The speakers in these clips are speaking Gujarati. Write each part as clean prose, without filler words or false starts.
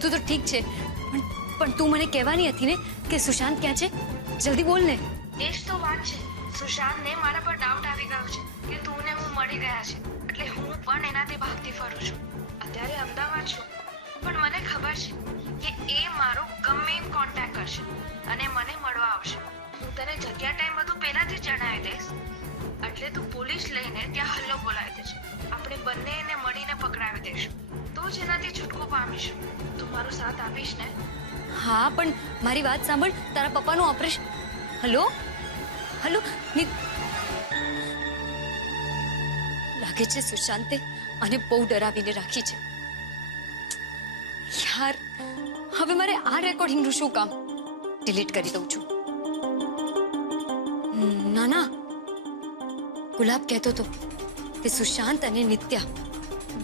બધું તો ઠીક છે, પણ તું મને કહેવાની હતી ને કે સુશાંત ક્યાં છે? જલ્દી બોલ ને. એ જ તો વાત છે. સુશાંતને મારા પર ડાઉટ આવી ગયો છે કે તું ને હું મળી ગયા છે, એટલે હું પણ એનાથી ભાગતી ફરું છું. અત્યારે અમદાવાદ છું, પણ મને ખબર છે કે એ મારો ગમે એમ કોન્ટેક્ટ કરશે અને મને મળવા આવશે. હું તને જગ્યા ટાઈમ બધું પહેલાથી જ જણાવી દઈશ, એટલે તું પોલીસ લઈને ત્યાં હલ્લો બોલાવી દેજે. આપણે બંને એને મળીને પકડાવી દઈશું, તો જ એનાથી છૂટકો પામીશું. તું મારો સાથ આપીશ ને? હા, પણ મારી વાત સાંભળ. તારા પપ્પાનું ઓપરેશન... હલો હલો. લાગે છે સુશાંતે અને બહુ ડરાવીને રાખી છે. યાર, હવે મારે આ રેકોર્ડિંગનું શું કામ? ડિલીટ કરી દઉં છું. ના ના, ગુલાબ કહેતો હતો કે સુશાંત અને નિત્યા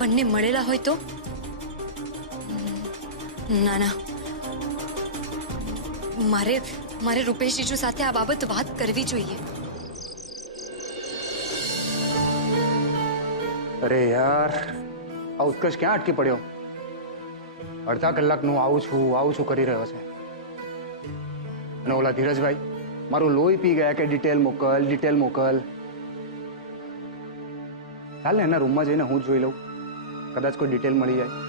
બંને મળેલા હોય તો... ના ના, મારે રૂપેશ જીજુ સાથે આ બાબત વાત કરવી જોઈએ. અરે યાર, આ ઉત્કર્ષ ક્યાં અટકી પડ્યો? અડધા કલાકનું આવું છું કરી રહ્યો છે. અને ઓલા ધીરજભાઈ મારું લોહી પી ગયા કે ડિટેલ મોકલ. ચાલ ને એના રૂમમાં જઈને હું જોઈ લઉં, કદાચ કોઈ ડિટેલ મળી જાય.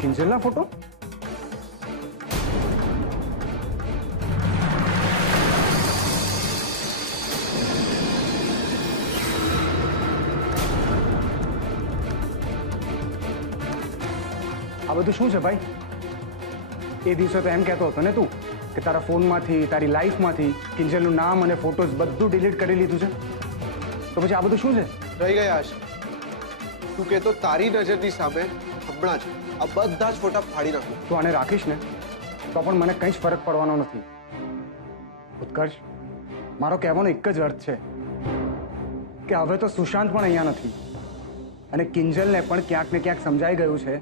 કિંજલના ફોટો? આ બધું શું છે ભાઈ? એ દિવસે તો એમ કહેતો હતો ને તું કે તારા ફોનમાંથી, તારી લાઈફમાંથી કિંજલનું નામ અને ફોટોઝ બધું ડિલીટ કરી લીધું છે. તો પછી આ બધું શું છે? રહી ગયા હશે. તું કહેતો તારી નજરની સામે હમણાં જ આ બધા જ ફોટા ફાડી નાખું. તું આને રાખીશ ને તો પણ મને કંઈ જ ફરક પડવાનો નથી. ઉત્કર્ષ, મારો કહેવાનો એક જ અર્થ છે કે હવે તો સુશાંત પણ અહીંયા નથી અને કિંજલને પણ ક્યાંક ને ક્યાંક સમજાઈ ગયું છે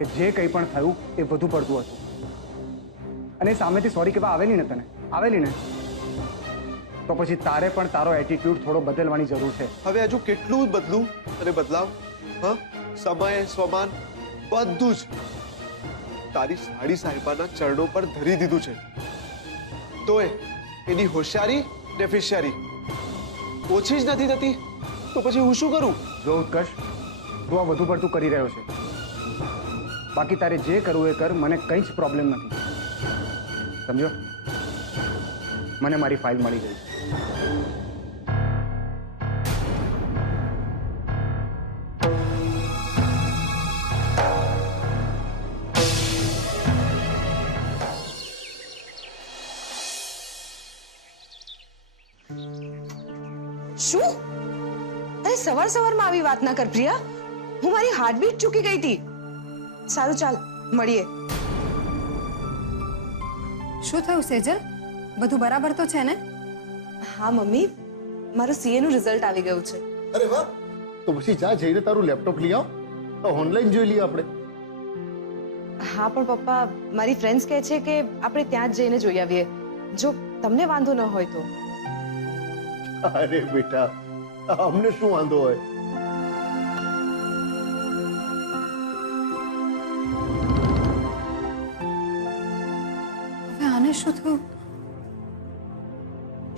કે જે કંઈ પણ થયું એ વધુ પડતું હતું. અને એ સામેથી સોરી કહેવા આવેલી ને તને, આવેલી ને, તો પછી તારે પણ તારો એટીટ્યુડ થોડો બદલવાની જરૂર છે. હવે હજુ કેટલું બદલું અને બદલાવ? હા, સમય, સ્વમાન બધું જ તારી સાડી સાહેબાના ચરણો પર ધરી દીધું છે. તોય એની હોશિયારી ને ફિશિયારી ઓછી જ નથી થતી, તો પછી હું શું કરું? જો ઉત્કર્ષ, તું આ વધુ પડતું કરી રહ્યો છે. બાકી તારે જે કરવું એ કર, મને કંઈ જ પ્રોબ્લેમ નથી. સમજો? મને મારી ફાઇલ મળી ગઈ. શું? અરે સવારમાં આવી વાત ના કર પ્રિયા. હું મારી હાર્ટબીટ ચૂકી ગઈ હતી. સારું, ચાલ મળીએ. શું થયું સેજલ? બધું બરાબર તો છે ને? હા મમ્મી, મારું સીએ નું રિઝલ્ટ આવી ગયું છે. અરે વાહ! તો પછી જા જઈને તારું લેપટોપ લઈ આવ, તો ઓનલાઈન જોઈ લઈએ આપણે. હા પણ પપ્પા, મારી ફ્રેન્ડ્સ કહે છે કે આપણે ત્યાં જ જઈને જોઈ આવીએ, જો તમને વાંધો ન હોય તો. અરે બેટા, અમને શું વાંધો હોય? હવે આને શું થયું?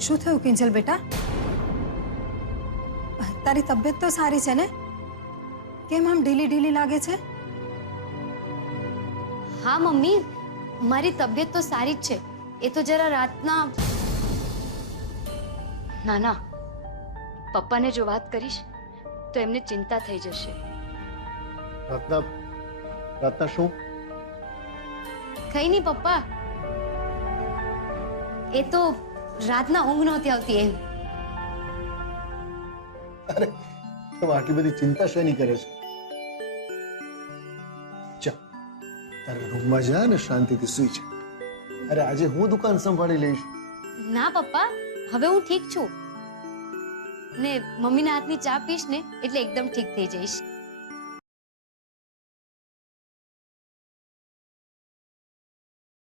શું થયું કિંજલ બેટા? તારી તબિયત તો સારી છે ને? કેમ આમ ઢીલી લાગે છે? હા મમ્મી, મારી તબિયત તો સારી જ છે. એ તો જરા રાતના... ના, પપ્પાને જો વાત કરીશ તો એમને ચિંતા થઈ જશે. રાતના શું? કઈ નહીં પપ્પા, એ તો રાતના ઊંઘ નહોતી આવતી એમ. અરે, તો આટલી બધી ચિંતા શેની કરે છે? જા, તારા રૂમમાં જા ને શાંતિથી સૂઈ જા. અરે આજે હું દુકાન સંભાળી લઈશ. ના પપ્પા, હવે હું ઠીક છું ને. મમ્મીના હાથની ચા પીશ ને એટલે એકદમ ઠીક થઈ જઈશ.